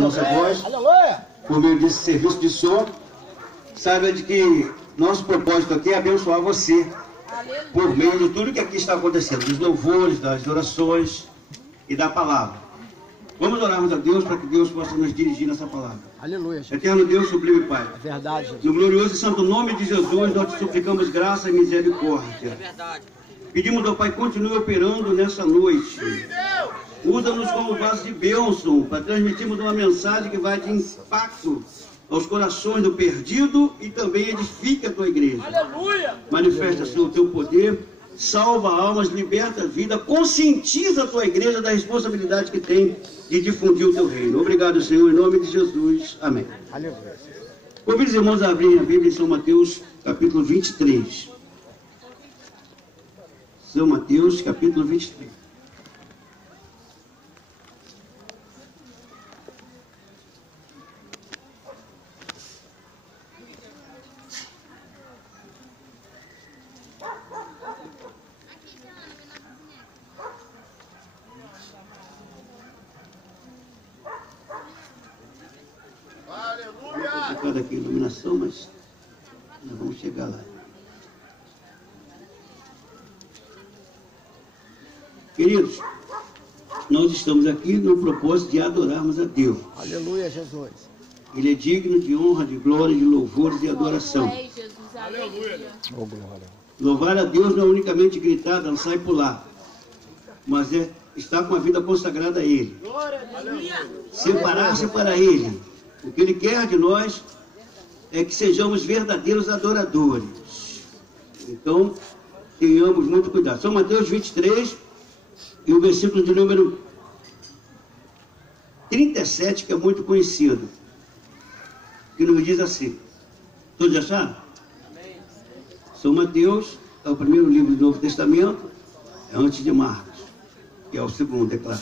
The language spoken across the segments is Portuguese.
a nossa voz por meio desse serviço de som. Saiba de que nosso propósito aqui é abençoar você por meio de tudo que aqui está acontecendo, dos louvores, das orações e da palavra. Vamos orarmos a Deus para que Deus possa nos dirigir nessa palavra. Aleluia. Eterno Deus, sublime Pai. É verdade, Jesus. No glorioso e santo nome de Jesus, nós te suplicamos graça e misericórdia. É verdade. Pedimos ao Pai, continue operando nessa noite. Usa-nos como vaso de bênção para transmitirmos uma mensagem que vai de impacto aos corações do perdido e também edifique a tua igreja. Aleluia! Manifesta, Senhor, o teu poder, salva almas, liberta a vida, conscientiza a tua igreja da responsabilidade que tem de difundir o teu reino. Obrigado, Senhor, em nome de Jesus. Amém. Aleluia. Convido os irmãos a abrirem a Bíblia em São Mateus, capítulo 23. São Mateus, capítulo 23. Aqui a iluminação, mas nós vamos chegar lá. Queridos, nós estamos aqui no propósito de adorarmos a Deus. Aleluia, Jesus. Ele é digno de honra, de glória, de louvores e adoração. Aleluia. Oh, glória. Louvar a Deus não é unicamente gritar, dançar e pular, mas é estar com a vida consagrada a Ele. Separar-se para Ele. O que Ele quer de nós é que sejamos verdadeiros adoradores. Então, tenhamos muito cuidado. São Mateus 23 e o versículo de número 37, que é muito conhecido, que nos diz assim. Todos acharam? São Mateus é o primeiro livro do Novo Testamento, é antes de Marcos, que é o segundo, é claro.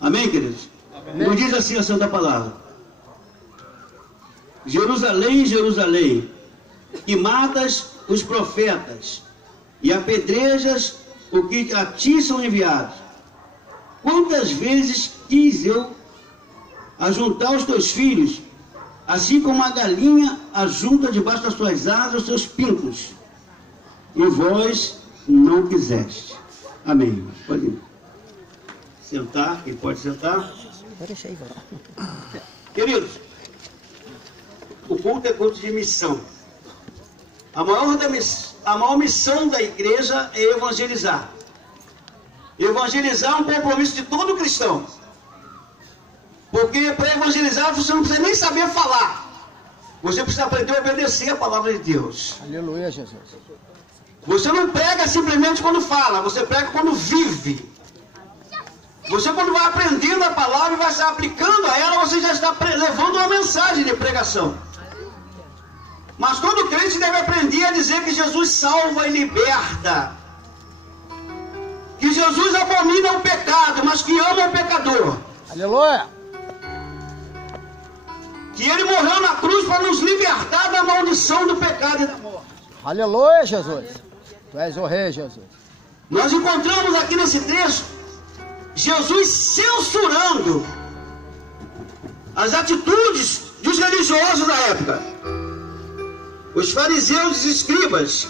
Amém, queridos? Amém. Nos diz assim a Santa Palavra. Jerusalém, Jerusalém, que matas os profetas e apedrejas o que a ti são enviados. Quantas vezes quis eu ajuntar os teus filhos, assim como a galinha ajunta debaixo das suas asas os seus pintos, e vós não quiseste. Amém. Pode sentar, quem pode sentar? Queridos, o culto é culto de missão. A maior missão da igreja é evangelizar. Evangelizar é um compromisso de todo cristão. Porque para evangelizar você não precisa nem saber falar. Você precisa aprender a obedecer a palavra de Deus. Aleluia, Jesus. Você não prega simplesmente quando fala, você prega quando vive. Você quando vai aprendendo a palavra e vai se aplicando a ela, você já está levando uma mensagem de pregação. Mas todo crente deve aprender a dizer que Jesus salva e liberta. Que Jesus abomina o pecado, mas que ama o pecador. Aleluia. Que Ele morreu na cruz para nos libertar da maldição do pecado e da morte. Aleluia, Jesus. Tu és o rei, Jesus. Nós encontramos aqui nesse texto Jesus censurando as atitudes dos religiosos da época. Os fariseus e escribas,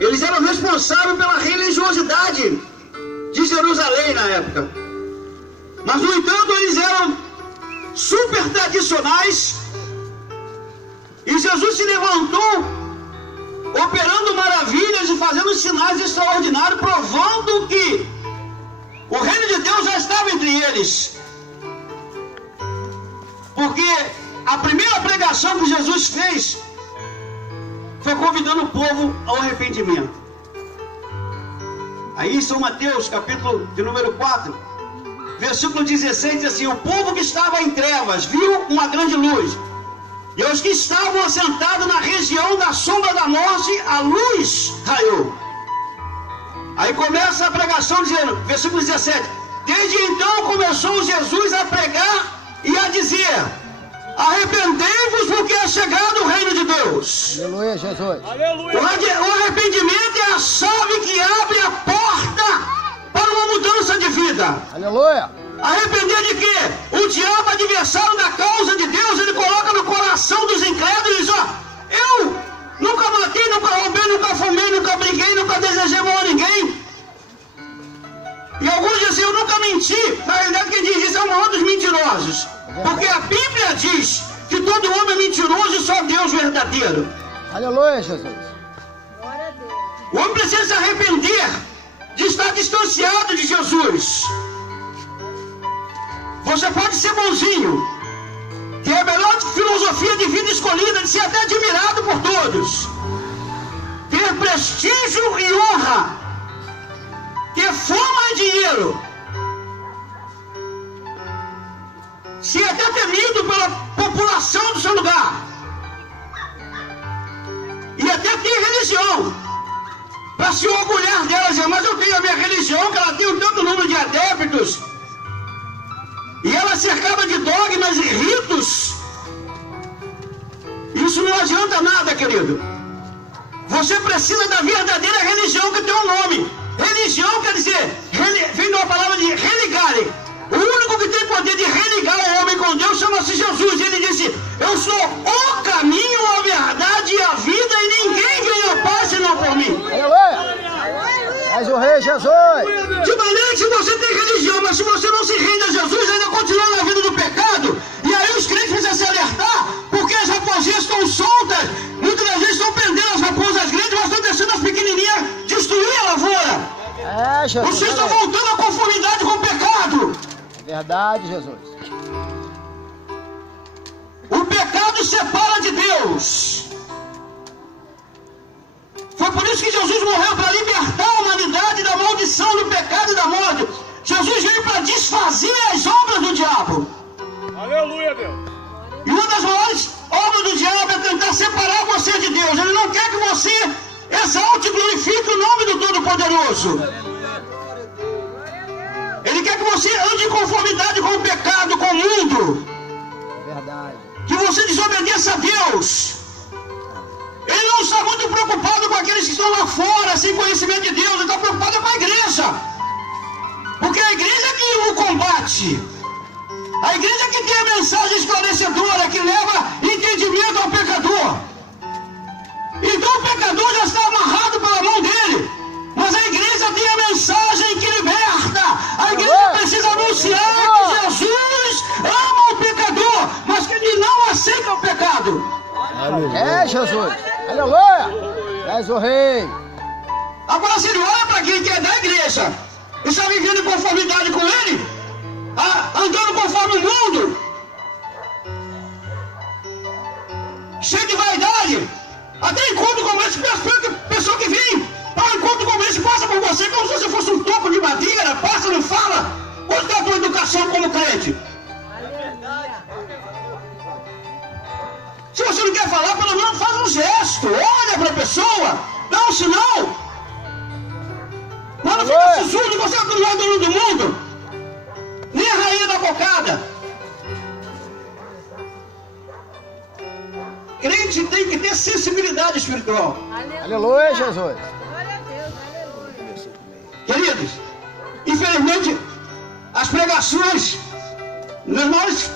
eles eram responsáveis pela religiosidade de Jerusalém na época. Mas, no entanto, eles eram super tradicionais. E Jesus se levantou, operando maravilhas e fazendo sinais extraordinários, provando que o reino de Deus já estava entre eles. Porque a primeira pregação que Jesus fez foi convidando o povo ao arrependimento. Aí em São Mateus, capítulo de número 4, versículo 16, diz assim: o povo que estava em trevas viu uma grande luz, e os que estavam assentados na região da sombra da morte, a luz raiou. Aí começa a pregação dizendo, versículo 17: desde então começou Jesus a pregar e a dizer: arrependei-vos, porque é chegado o reino de Deus. Aleluia, Jesus. O arrependimento é a chave que abre a porta para uma mudança de vida. Aleluia. Arrepender de quê? O diabo, adversário da causa de Deus, ele coloca no coração dos incrédulos e diz, ó, eu nunca matei, nunca roubei, nunca fumei, nunca briguei, nunca desejei mal a ninguém. E alguns dizem, eu nunca menti. Na realidade, quem diz isso é o maior dos mentirosos. Porque a Bíblia diz que todo homem é mentiroso e só Deus verdadeiro. Aleluia, Jesus. O homem precisa se arrepender de estar distanciado de Jesus. Você pode ser bonzinho, ter a melhor filosofia de vida escolhida, de ser até admirado por todos, ter prestígio e honra, ter fama e dinheiro, ser até temido pela população do seu lugar, e até ter religião, para se orgulhar dela, dizer, mas eu tenho a minha religião, que ela tem um tanto número de adeptos, e ela cercava de dogmas e ritos. Isso não adianta nada, querido. Você precisa da verdadeira religião que tem um nome. Religião quer dizer, vem de uma palavra de religare. O único que tem poder de religar o homem com Deus chama-se Jesus. Ele disse, eu sou o caminho, a verdade e a vida, e ninguém vem ao Pai senão por mim. Aleluia. És o Rei Jesus. De maneira que se você tem religião, mas se você não se rende a Jesus, ainda continua na vida do pecado, e aí os crentes precisam se alertar, porque as raposinhas estão soltas, muitas das vezes estão prendendo as raposas grandes, mas estão deixando as pequenininhas destruir a lavoura. É, Jesus. Vocês estão voltando à conformidade com o pecado. Verdade, Jesus. O pecado separa de Deus. Foi por isso que Jesus morreu, para libertar a humanidade da maldição do pecado e da morte. Jesus veio para desfazer as obras do diabo. Aleluia, Deus. E uma das maiores obras do diabo é tentar separar você de Deus. Ele não quer que você exalte e glorifique o nome do Todo-Poderoso. Ele quer que você ande em conformidade com o pecado, com o mundo. Verdade. Que você desobedeça a Deus. Ele não está muito preocupado com aqueles que estão lá fora, sem conhecimento de Deus. Ele está preocupado com a igreja. Porque a igreja é que o combate. A igreja é que tem a mensagem esclarecedora, que leva entendimento ao pecador. Então o pecador já está amarrado pela mão dele. Mas a igreja tem a mensagem que liberta. A igreja precisa anunciar que Jesus ama o pecador, mas que ele não aceita o pecado. É, Jesus. Aleluia. És o Rei. Agora, se ele olha para quem é da igreja e está vivendo em conformidade com ele, andando conforme o mundo, cheio de vaidade, até encontro como esse, pessoa que vem para um encontro como esse passa por você como se você fosse um toco de madeira, passa, não fala. Onde está a tua educação como crente? Se você não quer falar, pelo menos faz um gesto, olha para a pessoa, dá um sinal. Mas não fica se surdo, você não é dono do mundo, nem a rainha da cocada. Crente tem que ter sensibilidade espiritual. Aleluia, Jesus. Queridos, infelizmente, as pregações nas maiores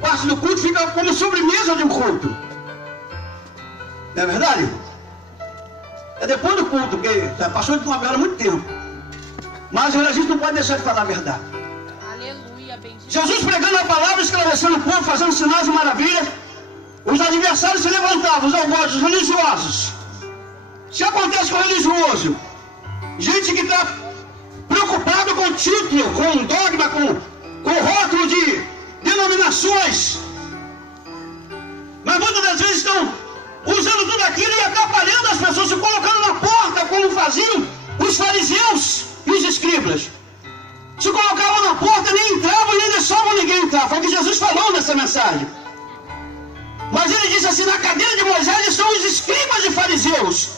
partes do culto ficam como sobremesa de um culto. Não é verdade? É depois do culto, porque passou de uma bela há muito tempo. Mas a gente não pode deixar de falar a verdade. Aleluia, bendito. Jesus pregando a palavra, esclarecendo o povo, fazendo sinais e maravilhas. Os adversários se levantavam, os algozes, os religiosos. Se acontece com o religioso, gente que está preocupado com título, com dogma, com rótulo de denominações, mas muitas das vezes estão usando tudo aquilo e atrapalhando as pessoas, se colocando na porta, como faziam os fariseus e os escribas. Se colocavam na porta, nem entravam, nem deixavam ninguém entrar. Foi o que Jesus falou nessa mensagem. Mas ele disse assim, na cadeira de Moisés estão os escribas e fariseus,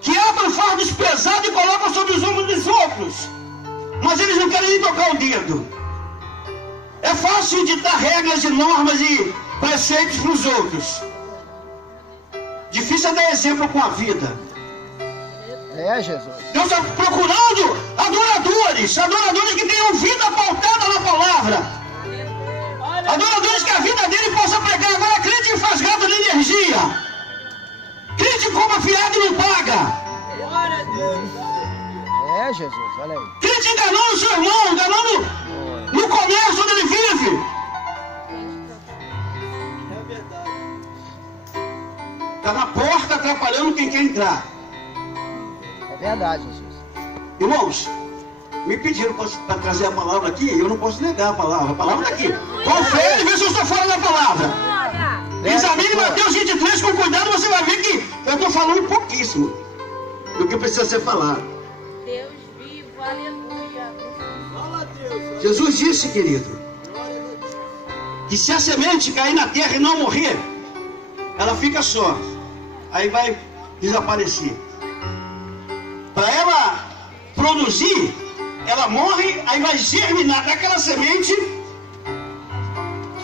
que atam fardos pesados e colocam sobre os ombros dos outros, mas eles não querem nem tocar o dedo. É fácil ditar regras e normas e preceitos para os outros. Difícil é dar exemplo com a vida. É, Jesus. Deus está procurando adoradores que tenham vida pautada na palavra. Adoradores que a vida dele possa pregar. Agora, crente faz gato de energia. Crente compra fiado e não paga. É, Jesus, olha aí. Crente enganando o seu irmão, enganando no comércio onde ele vive. Está na porta atrapalhando quem quer entrar. É verdade, Jesus. Irmãos, me pediram para trazer a palavra aqui, eu não posso negar a palavra está aqui. Confere e vê se eu estou fora da palavra. Examine Mateus 23 com cuidado, você vai ver que eu estou falando pouquíssimo do que precisa ser falado. Deus vivo, aleluia. Jesus disse, querido, que se a semente cair na terra e não morrer, ela fica só, aí vai desaparecer. Para ela produzir, ela morre, aí vai germinar daquela semente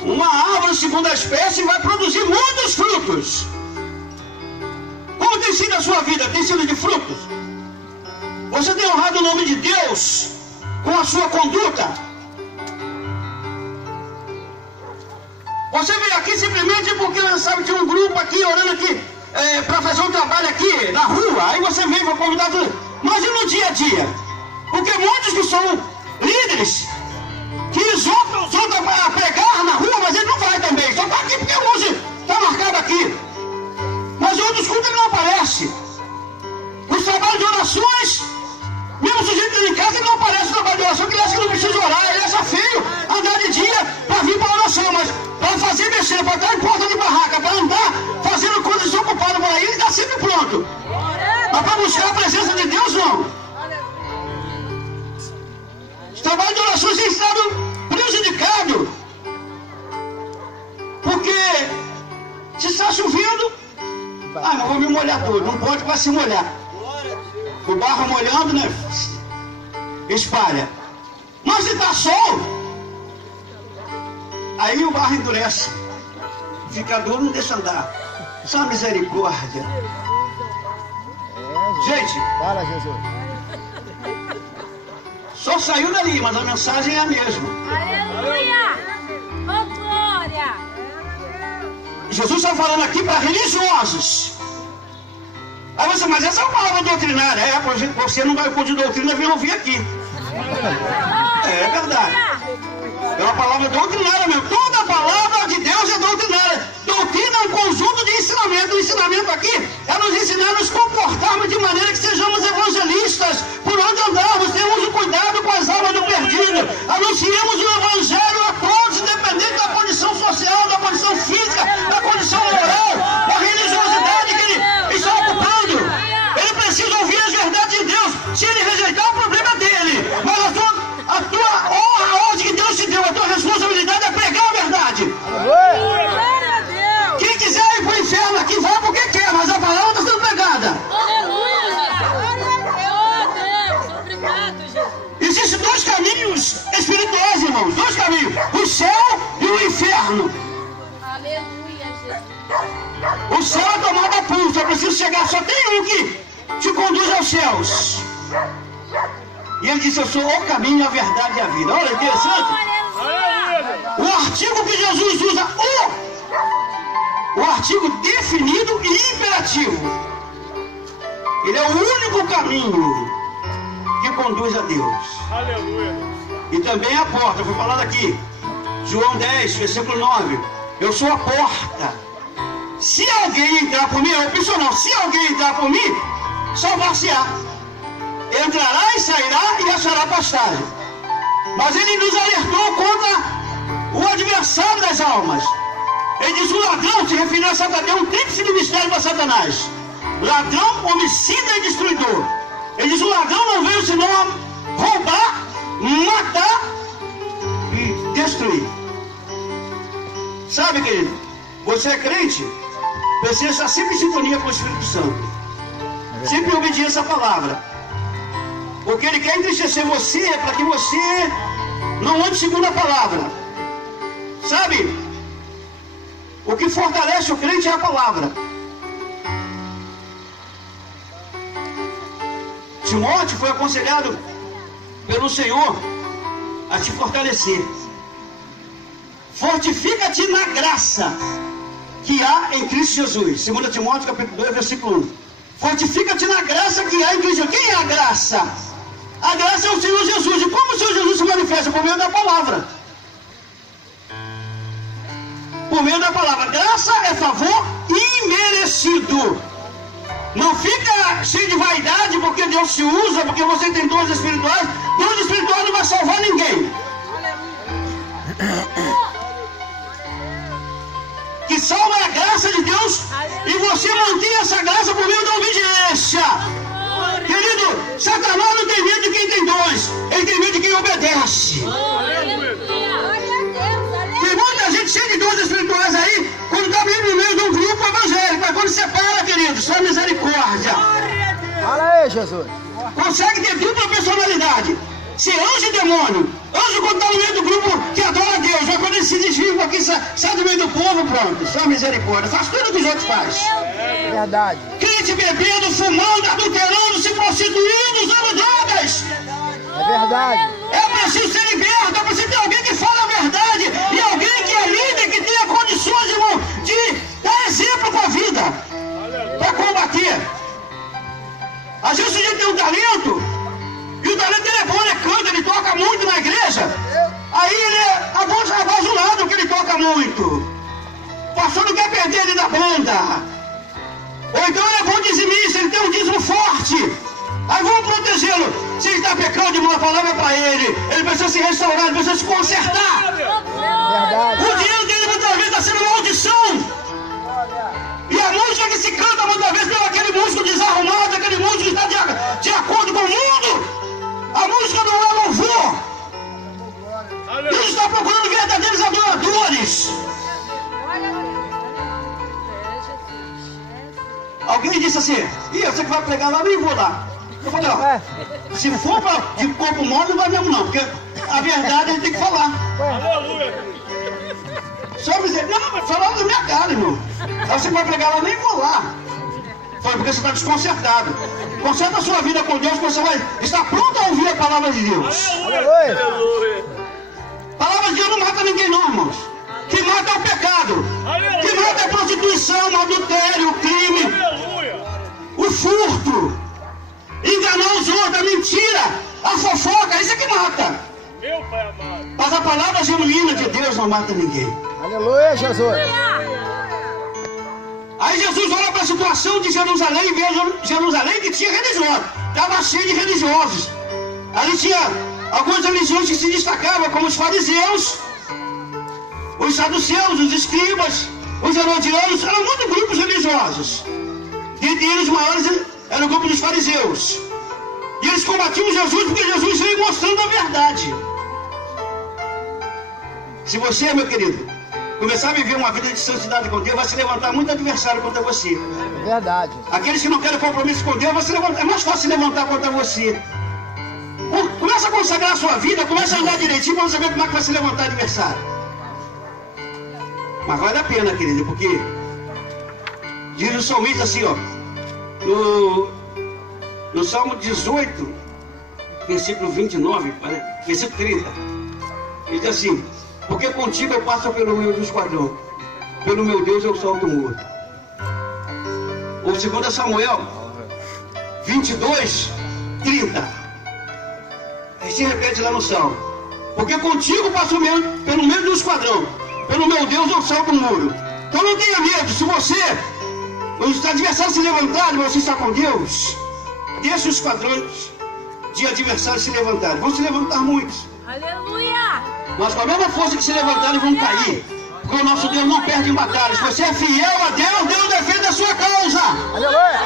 uma árvore segundo a espécie e vai produzir muitos frutos. Como tem sido a sua vida? Tem sido de frutos? Você tem honrado o nome de Deus com a sua conduta? Você veio aqui simplesmente porque, sabe, tinha um grupo aqui, orando aqui, para fazer um trabalho aqui, na rua, aí você veio para convidar tudo. Mas e no dia a dia? Porque muitos que são líderes, que exortam a pregar na rua, mas ele não vai também, só está aqui porque hoje está marcado aqui. Mas em outros cultos ele não aparece. Nos trabalhos de orações, mesmo sujeito em casa, ele não aparece no trabalho de oração, porque ele acha que não precisa orar, ele acha feio andar de dia para vir para a oração, mas para fazer mexer, para estar em porta de barraca, para andar fazendo coisas desocupadas por aí, ele está sempre pronto. Mas para buscar a presença de Deus, não. Os trabalhos de orações têm estado prejudicados, porque se está chovendo, mas vou me molhar todo, não pode para se molhar. O barro molhando, né? Espalha. Mas se está sol, aí o barro endurece. Fica duro, não deixa andar. Só misericórdia. Gente, Fala, Jesus. só saiu dali, mas a mensagem é a mesma. Aleluia! Oh, glória! Jesus está falando aqui para religiosos. Aí você, mas essa é uma palavra doutrinária. Você não vai curtir doutrina, vem ouvir aqui. É verdade. É uma palavra doutrinária mesmo. Toda palavra de Deus é doutrinária. Doutrina é um conjunto de ensinamento. O ensinamento aqui é nos ensinar a nos comportarmos de maneira que sejamos evangelistas. Por onde andarmos, tenhamos o cuidado com as almas do perdido. Anunciemos o evangelho a todos, independente da condição social, da condição física, da condição moral, da religiosidade que ele está ocupando. Ele precisa ouvir as verdades de Deus. Se ele rejeitar, o problema é dele. Mas a tua honra, a ordem que Deus te deu, a tua responsabilidade é pregar a verdade. Quem quiser ir para o inferno aqui, vai porque quer, mas a palavra está sendo pregada. Existem dois caminhos espirituais, irmãos. Dois caminhos. O céu e o inferno. Aleluia, Jesus. O céu é tomada a pulso. Eu preciso chegar. Só tem um que te conduz aos céus. E ele disse, eu sou o caminho, a verdade e a vida. Olha, interessante. O artigo que Jesus usa, o artigo definido e imperativo. Ele é o único caminho que conduz a Deus. Aleluia. E também a porta, foi falado aqui. João 10, versículo 9. Eu sou a porta. Se alguém entrar por mim, é opcional. Se alguém entrar por mim, salvar-se-á. Entrará e sairá e achará pastagem. Mas ele nos alertou contra o adversário das almas. Ele diz, o ladrão, se referiu a Satanás, um tríplice ministério para Satanás. Ladrão, homicida e destruidor. Ele diz, o ladrão não veio senão a roubar, matar e destruir. Sabe, querido, você é crente, precisa estar sempre em sintonia com o Espírito Santo. Sempre em obediência à palavra. Porque ele quer entristecer você para que você não ande segundo a palavra. Sabe? O que fortalece o crente é a palavra. Timóteo foi aconselhado pelo Senhor a te fortalecer. Fortifica-te na graça que há em Cristo Jesus. 2 Timóteo capítulo 2, versículo 1. Fortifica-te na graça que há em Cristo Jesus. Quem é a graça? A graça é o Senhor Jesus. E como o Senhor Jesus se manifesta? Por meio da palavra. Por meio da palavra. Graça é favor imerecido. Não fica cheio de vaidade porque Deus se usa, porque você tem dons espirituais. Dons espirituais não vai salvar ninguém. Que salva é a graça de Deus e você mantém essa graça por meio da obediência. Querido, Satanás não tem medo de quem tem dons, ele tem medo de quem obedece. Tem muita gente cheia de dons espirituais aí, quando está no meio de um grupo evangélico, mas quando separa, querido, só misericórdia. Fala aí, Jesus. Consegue ter dupla personalidade. Ser anjo e demônio. Anjo quando está no meio do grupo que adora a Deus, mas quando ele se desvia um pouquinho, sai do meio do povo, pronto. Só misericórdia. Faz tudo que os outros fazem. Verdade. Crente bebendo, fumando, adulterando, se prostituindo, usando drogas. É verdade. É preciso ser liberto, é preciso ter alguém que fala a verdade. E alguém que é líder, que tenha condições, irmão, de dar exemplo para a vida. Para combater. Às vezes o sujeito tem um talento. E o talento dele é bom, ele canta, ele toca muito na igreja. Aí ele é abajulado porque ele toca muito. O pastor não quer perder ele da banda. Ou então ele é bom dizimista, ele tem um dízimo forte. Aí vamos protegê-lo. Se ele está pecando, de uma palavra para ele. Ele precisa se restaurar, ele precisa se consertar. Verdade. O dinheiro dele muitas vezes está sendo maldição. E a música que se canta muitas vezes pelo aquele músico desarrumado, aquele músico que está de acordo com o mundo. A música não é louvor. Deus está procurando verdadeiros adoradores. Alguém disse assim: ih, você que vai pregar lá, nem vou lá. Eu falei: ó, se for de corpo mole, não vai mesmo não, porque a verdade a gente tem que falar. Só me dizer, não, mas falando na minha cara, irmão. Aí você vai pregar lá, nem vou lá. Foi porque você está desconcertado. Conserta a sua vida com Deus, que você vai estar pronto a ouvir a palavra de Deus. Aleluia. A palavra de Deus não mata ninguém não, irmãos. Que mata é o pecado. Que mata é a prostituição, o adultério, o crime, o furto, enganar os outros, a mentira, a fofoca, isso é que mata. Meu Pai amado. Mas a palavra genuína de Deus não mata ninguém. Aleluia, Jesus. Aí Jesus olha para a situação de Jerusalém e vê Jerusalém que tinha religiosos. Estava cheio de religiosos. Ali tinha alguns religiosos que se destacavam, como os fariseus, os saduceus, os escribas, os herodianos. Eram muitos grupos religiosos. Dentre eles, os maiores era o grupo dos fariseus. E eles combatiam Jesus porque Jesus veio mostrando a verdade. Se você, meu querido, começar a viver uma vida de santidade com Deus, vai se levantar muito adversário contra você. Verdade. Aqueles que não querem compromisso com Deus, vai se levantar, é mais fácil se levantar contra você. Começa a consagrar a sua vida, começa a andar direitinho para você ver como é que vai se levantar adversário. Mas vale a pena, querido, porque diz o salmista assim, ó, no Salmo 18, versículo 29, versículo 30, ele diz assim: porque contigo eu passo pelo meio do esquadrão, pelo meu Deus eu solto o muro. Ou 2 Samuel 22, 30. Aí se repete lá no Salmo: porque contigo passo pelo meio do esquadrão, pelo meu Deus eu salto o muro. Então não tenha medo. Se os adversários se levantarem, você está com Deus, deixa os esquadrões de adversários se levantarem. Vão se levantar muitos. Aleluia! Mas com a mesma força que se levantarem vão cair. Porque o nosso Deus não perde em batalhas. Se você é fiel a Deus, Deus defende a sua causa. Aleluia.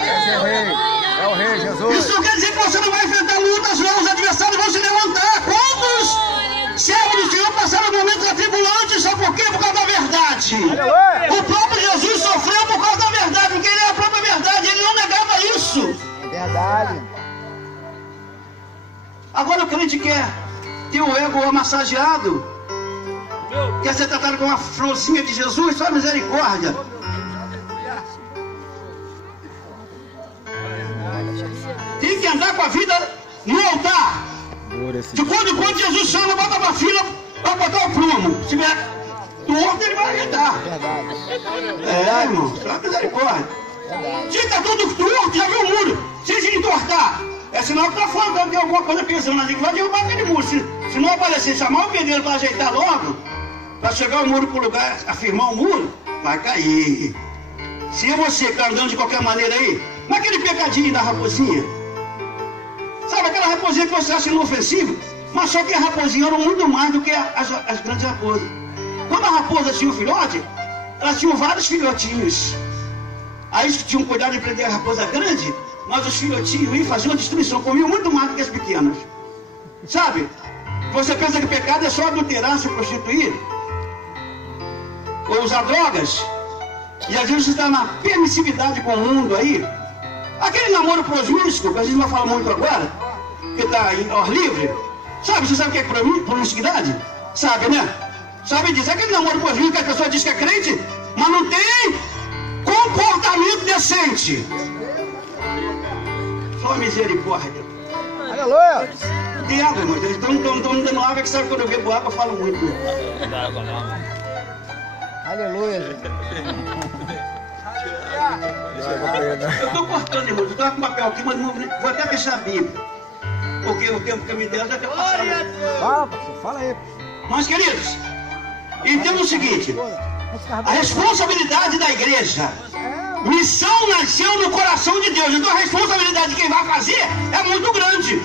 Esse é o rei. É o rei, Jesus. Isso não quer dizer que você não vai enfrentar lutas, não. Os adversários vão se levantar. Quantos servos do Senhor passaram momentos atribulantes? Sabe por quê? Por causa da verdade. Aleluia. O próprio Jesus sofreu por causa da verdade, porque ele é a própria verdade. Ele não negava isso. É verdade. Agora o crente quer ter o ego amassageado, quer ser tratado com uma florzinha de Jesus, só misericórdia. Tem que andar com a vida no altar. De quando em quando Jesus chama, bota uma fila para botar o prumo. Se tiver torto, ele vai arredar. É, irmão, só misericórdia. Se está tudo torto, já viu o muro, se entortar, é sinal que está faltando, tem alguma coisa pesando ali que vai derrubar aquele muro. Se não aparecer, chamar o pedreiro para ajeitar logo, para chegar o muro para o lugar, afirmar o muro, vai cair. Se você está andando de qualquer maneira aí, naquele pecadinho da raposinha, sabe aquela raposinha que você acha inofensiva, mas só que a raposinha era muito mais do que as grandes raposas. Quando a raposa tinha um filhote, elas tinham vários filhotinhos. Aí eles tinham cuidado de prender a raposa grande, mas os filhotinhos iam fazer uma destruição, comiam muito mais do que as pequenas. Sabe? Você pensa que pecado é só adulterar, se prostituir, ou usar drogas, e às vezes você está na permissividade com o mundo aí. Aquele namoro prosmiscuo, que a gente não vai falar muito agora, que está em ar livre. Sabe, você sabe o que é promiscuidade? Sabe, né? Sabe disso? Aquele namoro prosmiscuo que a pessoa diz que é crente, mas não tem comportamento decente. Só misericórdia. Aleluia. Tem água, irmão. Eles estão me dando água, que sabe quando eu bebo água eu falo muito. Aleluia, gente. Eu estou cortando, irmão. Eu estou com papel aqui, mas não vou até fechar a Bíblia. Porque o tempo que me deu já está passando. Fala, pastor, fala aí. Mas, queridos, entenda o seguinte: a responsabilidade da igreja, missão nasceu no coração de Deus. Então a responsabilidade de quem vai fazer é muito grande.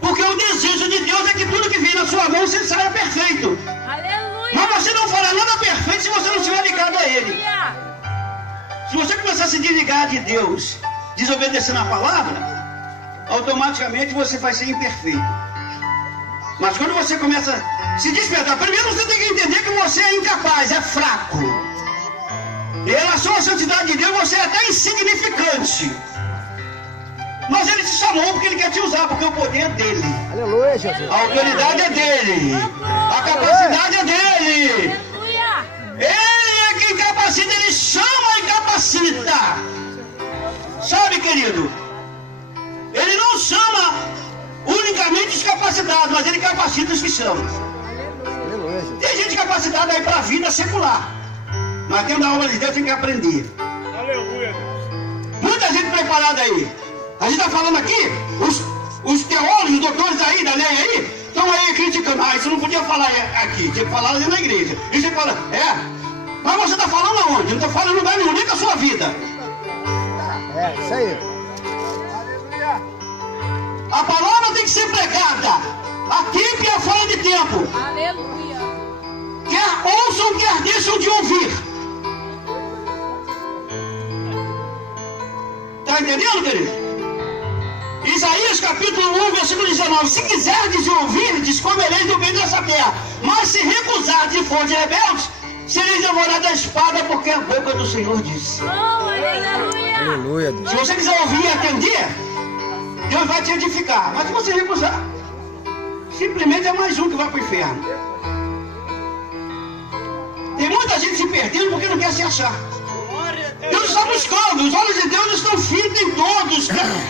Porque o desejo de Deus é que tudo que vem na sua mão você saia perfeito. Aleluia. Mas você não fará nada perfeito se você não estiver ligado a Ele. Aleluia. Se você começar a se desligar de Deus, desobedecendo a palavra, automaticamente você vai ser imperfeito. Mas quando você começa a se despertar, primeiro você tem que entender que você é incapaz, é fraco. Em relação à santidade de Deus, você é até insignificante. Mas Ele te chamou porque Ele quer te usar, porque o poder é dele. Aleluia, Jesus. A autoridade é dele. A capacidade é dele. Aleluia. Ele é quem capacita, Ele chama e capacita. Sabe, querido? Ele não chama unicamente os capacitados, mas Ele capacita os que chamam. Aleluia, Jesus. Tem gente capacitada aí para a vida secular, mas dentro da obra de Deus tem que aprender. Aleluia, Deus. Muita gente preparada aí. A gente está falando aqui, os teólogos, os doutores aí da lei aí, estão aí criticando. Ah, isso não podia falar aqui, tinha que falar ali na igreja. E você fala, mas você está falando aonde? Não está falando em lugar nenhum, nem com a sua vida. É, isso aí. A palavra tem que ser pregada a tempo e a fora de tempo. Aleluia. Quer ouçam, quer deixam de ouvir. Está entendendo, querido? Isaías capítulo 1, versículo 19. Se quiserdes ouvir, comereis do bem dessa terra. Mas se recusardes e fordes rebeldes, sereis devorados da espada, porque a boca do Senhor disse. Oh, aleluia. Aleluia, Deus. Se você quiser ouvir e atender, Deus vai te edificar. Mas se você recusar, simplesmente é mais um que vai para o inferno. Tem muita gente se perdendo porque não quer se achar. Deus está buscando, os olhos de Deus estão fitos em todos,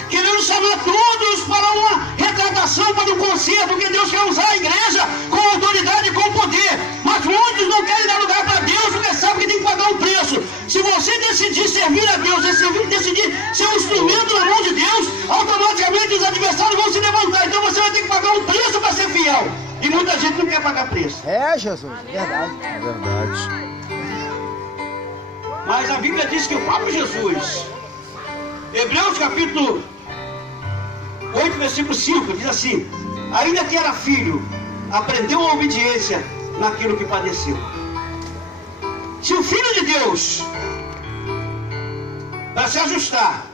querendo chamar todos para uma retratação, para um conserto, porque Deus quer usar a igreja com autoridade e com poder. Mas muitos não querem dar lugar para Deus, porque sabem que tem que pagar um preço. Se você decidir servir a Deus, decidir ser um instrumento na mão de Deus, automaticamente os adversários vão se levantar. Então você vai ter que pagar um preço para ser fiel. E muita gente não quer pagar preço. É, Jesus, verdade. É verdade. Mas a Bíblia diz que o próprio Jesus, Hebreus capítulo 8, versículo 5, diz assim: ainda que era filho, aprendeu a obediência naquilo que padeceu. Se o Filho de Deus, para se ajustar,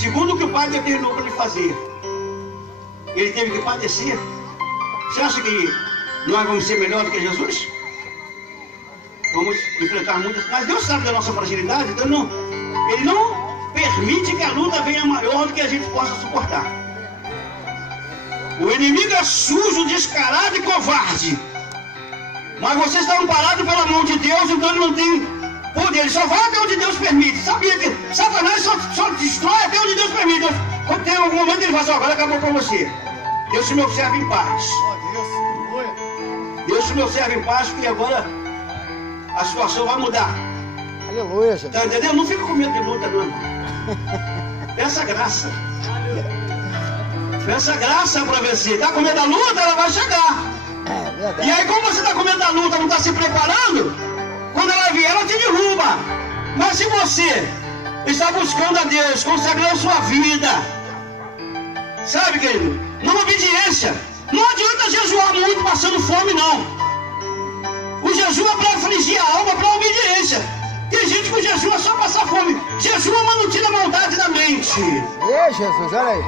segundo o que o Pai determinou para ele fazer, ele teve que padecer, você acha que nós vamos ser melhor do que Jesus? Vamos enfrentar muitas, mas Deus sabe da nossa fragilidade, então Ele não permite que a luta venha maior do que a gente possa suportar. O inimigo é sujo, descarado e covarde. Mas vocês estão parados pela mão de Deus, então ele não tem poder. Ele só vai até onde Deus permite. Sabia que Satanás só destrói até onde Deus permite. Quando tem algum momento ele fala assim, agora acabou para você. Deus me observa em paz. Deus me observa em paz, que agora a situação vai mudar. Aleluia, Jesus. Tá entendendo? Não fica com medo de luta, não, irmão. Peça graça. Peça graça para vencer. Tá com medo da luta, ela vai chegar. É verdade. E aí, como você está com medo da luta, não está se preparando, quando ela vier, ela te derruba. Mas se você está buscando a Deus, consagrando a sua vida, sabe, querido? Numa obediência. Não adianta jejuar muito passando fome, não. O jejum é para afligir a alma, para a obediência. Tem gente que o jejum é só passar fome. Jejua, mas não tira a maldade da mente. Ei, Jesus, olha aí.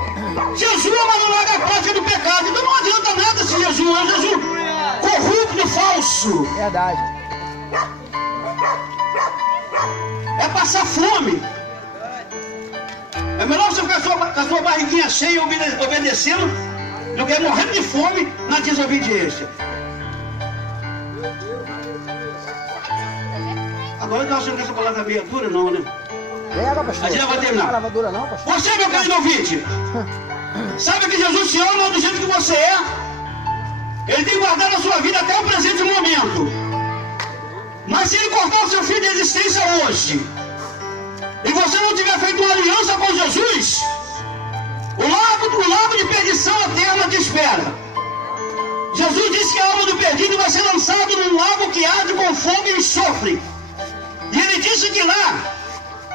Jejua, mas não larga a prática do pecado. Então não adianta nada esse jejum. É um jejum corrupto, falso. Verdade. É passar fome. É melhor você ficar com a sua barriguinha cheia obedecendo do que morrendo de fome na desobediência. Agora eu estou achando que essa palavra é meio dura, não, né? Pega, pastor. A gente vai terminar. Não é palavra dura, não, pastor. Você, meu querido ouvinte, sabe que Jesus te ama do jeito que você é? Ele tem guardado a sua vida até o presente momento. Mas se ele cortar o seu fio de existência hoje, e você não tiver feito uma aliança com Jesus, o lago de perdição eterna te espera. Jesus disse que a alma do perdido vai ser lançada num lago que arde com fogo e enxofre. E ele disse que lá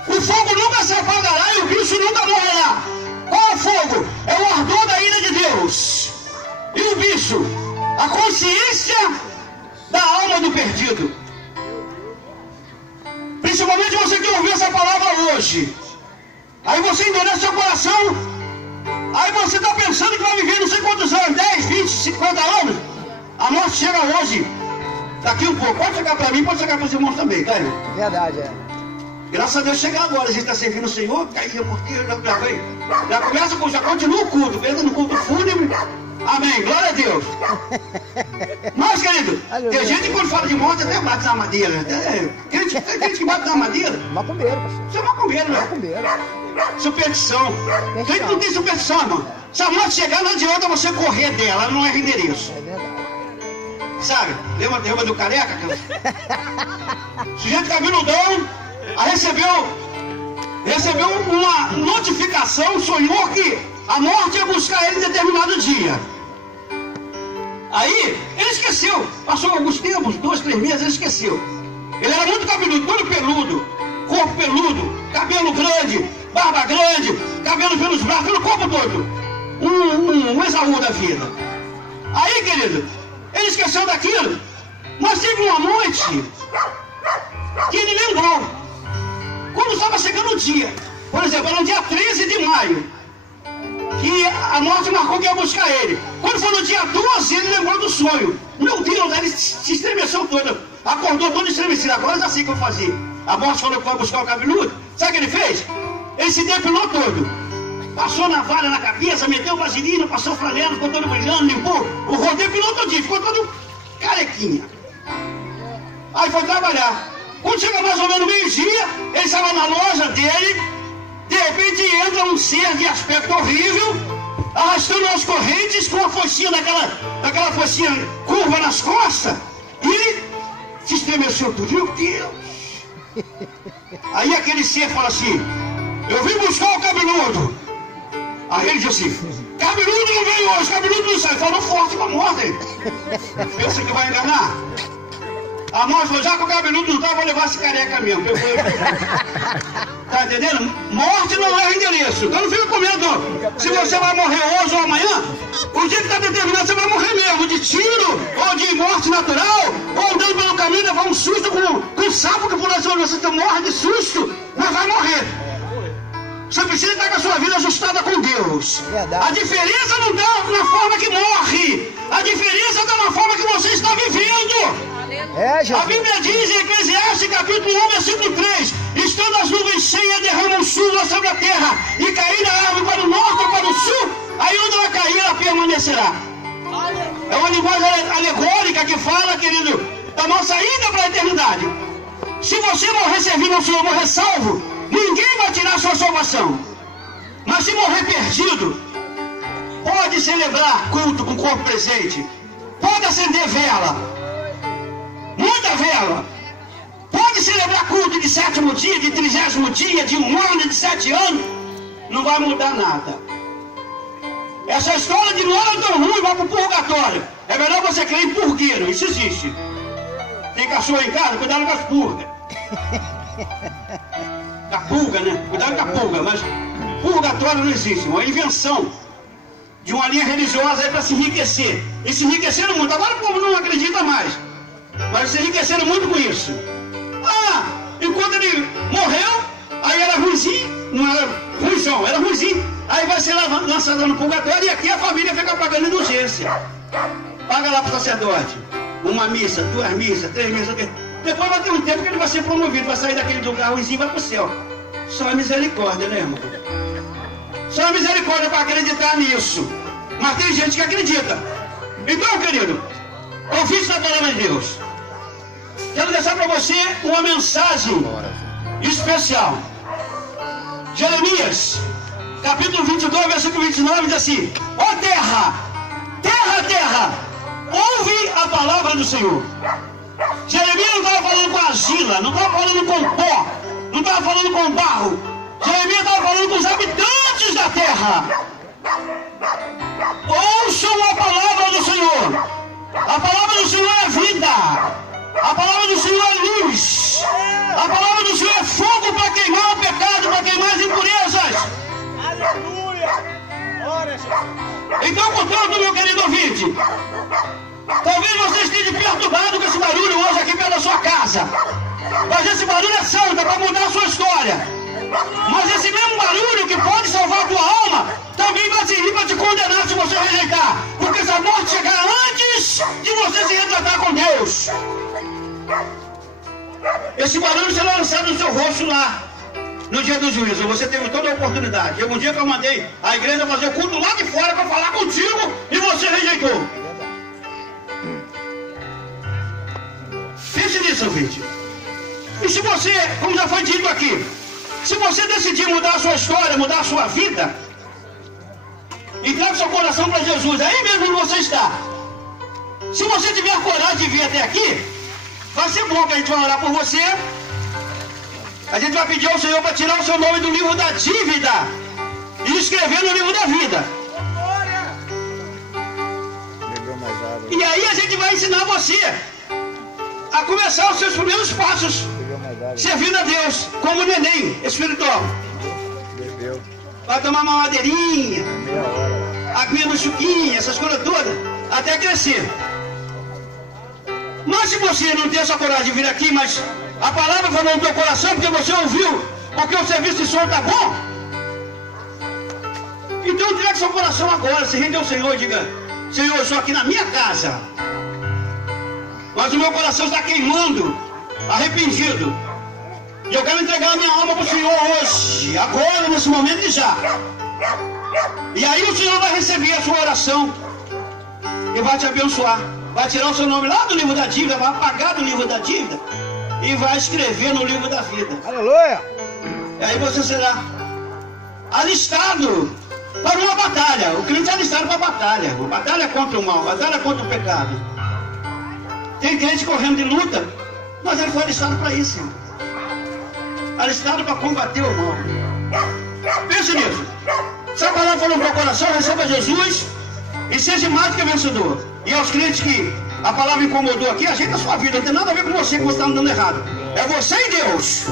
o fogo nunca se apagará e o bicho nunca morrerá. Qual é o fogo? É o ardor da ira de Deus. E o bicho? A consciência da alma do perdido. Principalmente você que ouviu essa palavra hoje. Aí você endurece seu coração. Aí você está pensando que vai viver não sei quantos anos, 10, 20, 50 anos. A morte chega hoje. Daqui um pouco. Pode chegar para mim, pode chegar para os irmãos também, tá, irmão? Verdade, é. Graças a Deus chega agora. A gente está servindo o Senhor, caía porque já começa, já continua o culto. Pensa no culto fúnebre. Amém, glória a Deus. Mas, querido, tem gente que quando fala de morte até bate na madeira. Tem gente que bate na madeira. Macumbeiro, pastor. Você é macumbeiro, né? Macumbeiro. Superstição. Tem que não tem superstição, irmão. Se a morte chegar, não adianta você correr dela, ela não é endereço. É verdade. Sabe? Lembra do careca? O sujeito cabeludão, aí recebeu uma notificação, sonhou que a morte ia buscar ele em determinado dia. Aí, ele esqueceu. Passou alguns tempos, 2, 3 meses, ele esqueceu. Ele era muito cabeludo, todo peludo, corpo peludo, cabelo grande, barba grande, cabelo pelos braços, pelo corpo todo. Um Esaú da vida. Aí, querido, ele esqueceu daquilo, mas teve uma noite que ele lembrou. Quando estava chegando o dia, por exemplo, era no dia 13 de maio, que a morte marcou que ia buscar ele. Quando foi no dia 12, ele lembrou do sonho. Meu Deus, ele se estremeceu todo. Acordou todo estremecido. Agora já sei o que eu fazia. A morte falou que foi buscar o cabeludo. Sabe o que ele fez? Ele se depilou todo. Passou navalha na cabeça, meteu vaselina, passou flanela, ficou todo brilhando, limpou. O rosto depilou todinho, ficou todo carequinha. Aí foi trabalhar. Quando chega mais ou menos meio-dia, ele estava na loja dele. De repente entra um ser de aspecto horrível, arrastando as correntes com uma focinha daquela focinha curva nas costas, e se estremeceu tudo. Meu Deus! Aí aquele ser fala assim: eu vim buscar o cabeludo. Aí ele disse assim: cabeludo não veio hoje, cabeludo não sai. Falou forte com a morte. Pensa que vai enganar? A morte falou: já que o cabeludo não tá, eu vou levar esse careca mesmo. Tá entendendo? Morte não é endereço. Então não fica com medo. Se você vai morrer hoje ou amanhã, o dia que está determinado você vai morrer mesmo. De tiro, ou de morte natural, ou andando pelo caminho, levar um susto com um sapo que pula sobre você. Você morre de susto, mas vai morrer. Você precisa estar com a sua vida ajustada com Deus. A diferença não está na forma que morre. A diferença está na forma que você está vivendo. A Bíblia diz em Eclesiastes capítulo 1, versículo 3: estando as nuvens cheias, derramam chuva sobre a terra, e cair a árvore para o norte ou para o sul, aí onde ela cair, ela permanecerá. É uma linguagem alegórica que fala, querido, da nossa ida para a eternidade. Se você morrer servindo ao Senhor, morrer salvo, ninguém vai tirar a sua salvação. Mas Mas se morrer perdido, pode celebrar culto com o corpo presente, pode acender vela, muita vela, pode celebrar culto de 7º dia, de 30º dia, de 1 ano, de 7 anos, não vai mudar nada. Essa história de não era tão ruim, vai para o purgatório. É melhor você crer em purgueiro, isso existe. Tem cachorro em casa, cuidado com as purgas. Da pulga, né? Cuidado com a pulga, mas purgatório não existe, uma invenção de uma linha religiosa aí para se enriquecer. E se enriqueceram muito. Agora o povo não acredita mais, mas se enriqueceram muito com isso. Ah, enquanto ele morreu, aí era ruimzinho, não era ruimzão, era ruimzinho. Aí vai ser lançado no purgatório e aqui a família fica pagando indulgência. Paga lá para o sacerdote. 1 missa, 2 missas, 3 missas. Depois vai ter um tempo que ele vai ser promovido, vai sair daquele lugar ruimzinho e vai para o céu. Só a misericórdia, né, irmão? Só a misericórdia para acreditar nisso. Mas tem gente que acredita. Então, querido, ouvinte da palavra de Deus, quero deixar para você uma mensagem especial. Jeremias, capítulo 22, versículo 29, diz assim: ó terra, terra, terra, ouve a palavra do Senhor. Jeremias não estava falando com argila, não estava falando com pó, não estava falando com barro. Jeremias estava falando com os habitantes da terra. Ouçam a palavra do Senhor. A palavra do Senhor é vida. A palavra do Senhor é luz. A palavra do Senhor é fogo para queimar o pecado, para queimar as impurezas. Aleluia! Glória a Jesus! Então, portanto, meu querido ouvinte, talvez você esteja perturbado com esse barulho hoje aqui perto da sua casa. Mas esse barulho é santo, é para mudar a sua história. Mas esse mesmo barulho que pode salvar a tua alma, também vai servir para te condenar se você rejeitar. Porque essa morte chegará antes de você se retratar com Deus. Esse barulho será lançado no seu rosto lá, no dia do juízo. Você teve toda a oportunidade. Um dia que eu mandei a igreja fazer o culto lá de fora para falar contigo e você rejeitou. Pense nisso, ouvinte. E se você, como já foi dito aqui, se você decidir mudar a sua história, mudar a sua vida, entregue seu coração para Jesus, aí mesmo onde você está. Se você tiver coragem de vir até aqui, vai ser bom que a gente vai orar por você. A gente vai pedir ao Senhor para tirar o seu nome do livro da dívida e escrever no livro da vida. E aí a gente vai ensinar você a começar os seus primeiros passos, servindo a Deus, como neném espiritual. Vai tomar uma madeirinha, aguinha no suquinho, essas coisas todas, até crescer. Mas se você não tem essa coragem de vir aqui, mas a palavra falou no teu coração, porque você ouviu, porque o serviço de som está bom, então entregue seu coração agora, se rende ao Senhor e diga: Senhor, eu estou aqui na minha casa, mas o meu coração está queimando, arrependido, e eu quero entregar a minha alma para o Senhor hoje, agora, nesse momento e já. E aí o Senhor vai receber a sua oração e vai te abençoar. Vai tirar o seu nome lá do livro da dívida, vai apagar do livro da dívida e vai escrever no livro da vida. Aleluia! E aí você será alistado para uma batalha. O crente é alistado para a batalha. Uma batalha contra o mal, batalha contra o pecado. Tem crente correndo de luta, mas ele foi alistado para isso, irmão. Alistado para combater o mal. Pense nisso. Se a palavra falou no teu coração, receba Jesus e seja mais do que vencedor. E aos crentes que a palavra incomodou aqui, ajeita a sua vida, não tem nada a ver com você que você está andando errado. É você e Deus.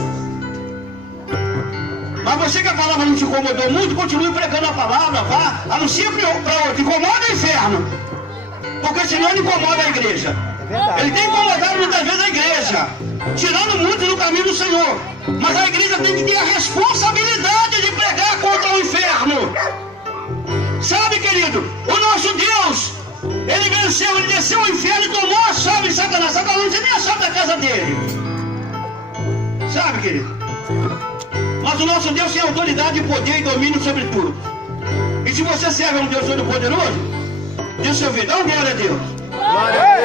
Mas você que a palavra não te incomodou muito, continue pregando a palavra, vá, anuncia para outro, incomoda o inferno. Porque senão ele incomoda a igreja. Ele tem incomodado muitas vezes a igreja, tirando muito do caminho do Senhor. Mas a igreja tem que ter a responsabilidade de pregar contra o inferno. Sabe, querido, o nosso Deus, ele venceu, ele desceu ao inferno e tomou a chave de Satanás. Satanás não tinha nem a chave da casa dele. Sabe, querido? Mas o nosso Deus tem autoridade, poder e domínio sobre tudo. E se você serve a um Deus todo-poderoso, diz o seu vida, dá uma glória a Deus. Glória a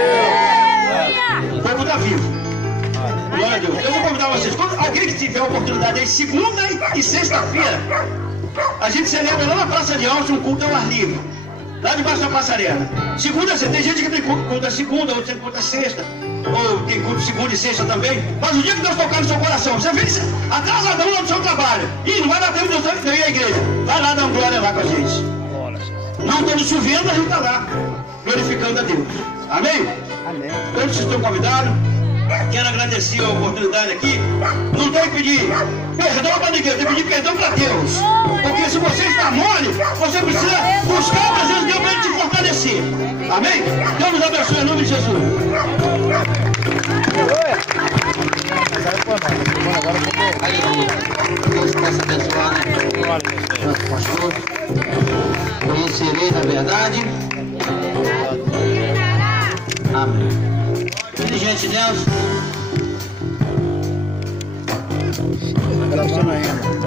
Deus! O povo está vivo. Glória a Deus. Eu vou convidar vocês, quando alguém que tiver a oportunidade aí, segunda e sexta-feira, a gente celebra lá na Praça de Alto um culto ao ar livre. Lá debaixo da passarela. Segunda, tem gente que tem culto a segunda, outro tem culto a sexta. Ou tem culto segunda e sexta também. Mas o dia que Deus tocar no seu coração, você vem atrasadão lá no seu trabalho. Ih, não vai dar tempo de você ir à igreja. Vai lá dar uma glória lá com a gente. Não estando chovendo, a gente está lá, glorificando a Deus. Amém? Amém. Todos que estão convidados, quero agradecer a oportunidade aqui. Não tem que pedir perdão para ninguém, tem que pedir perdão para Deus. Porque se você está mole, você precisa buscar a presença de Deus para Ele te fortalecer. Amém? Deus nos abençoe em nome de Jesus. Deus possa abençoar, nosso pastor. Conhecerei na verdade. Amém. Diligente Deus. Gravando ainda.